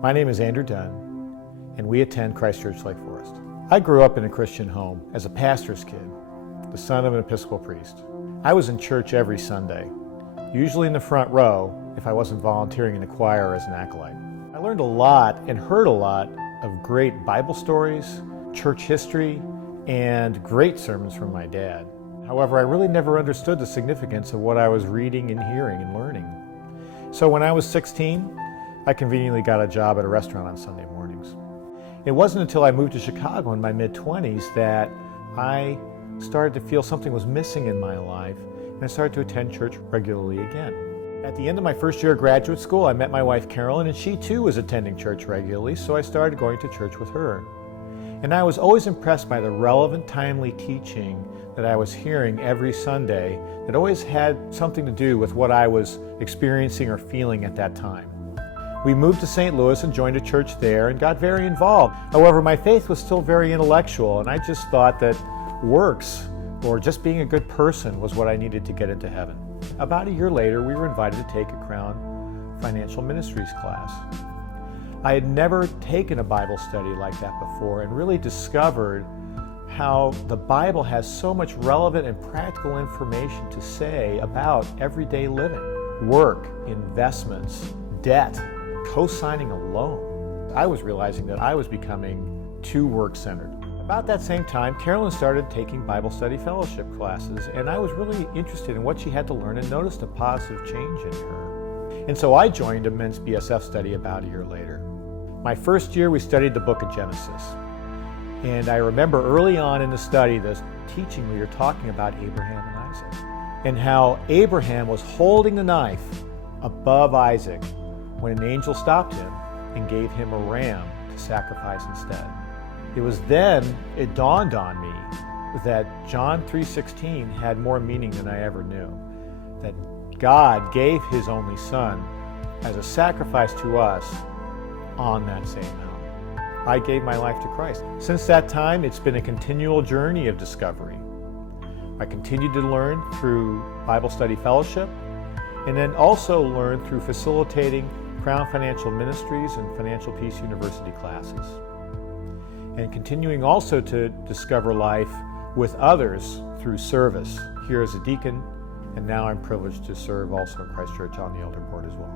My name is Andrew Dunn, and we attend Christ Church Lake Forest. I grew up in a Christian home as a pastor's kid, the son of an Episcopal priest. I was in church every Sunday, usually in the front row if I wasn't volunteering in the choir as an acolyte. I learned a lot and heard a lot of great Bible stories, church history, and great sermons from my dad. However, I really never understood the significance of what I was reading and hearing and learning. So when I was 16, I conveniently got a job at a restaurant on Sunday mornings. It wasn't until I moved to Chicago in my mid-20s that I started to feel something was missing in my life, and I started to attend church regularly again. At the end of my first year of graduate school, I met my wife Carolyn, and she too was attending church regularly, so I started going to church with her. And I was always impressed by the relevant, timely teaching that I was hearing every Sunday that always had something to do with what I was experiencing or feeling at that time. We moved to St. Louis and joined a church there and got very involved. However, my faith was still very intellectual, and I just thought that works or just being a good person was what I needed to get into heaven. About a year later, we were invited to take a Crown Financial Ministries class. I had never taken a Bible study like that before and really discovered how the Bible has so much relevant and practical information to say about everyday living, work, investments, debt, co-signing a loan. I was realizing that I was becoming too work-centered. About that same time, Carolyn started taking Bible study fellowship classes, and I was really interested in what she had to learn and noticed a positive change in her. And so I joined a men's BSF study about a year later. My first year, we studied the book of Genesis. And I remember early on in the study, the teaching we were talking about Abraham and Isaac, and how Abraham was holding the knife above Isaac when an angel stopped him and gave him a ram to sacrifice instead. It was then it dawned on me that John 3:16 had more meaning than I ever knew, that God gave his only son as a sacrifice to us on that same mountain. I gave my life to Christ. Since that time, it's been a continual journey of discovery. I continued to learn through Bible Study Fellowship, and then also learn through facilitating Crown Financial Ministries and Financial Peace University classes. And continuing also to discover life with others through service here as a deacon, and now I'm privileged to serve also at Christ Church on the elder board as well.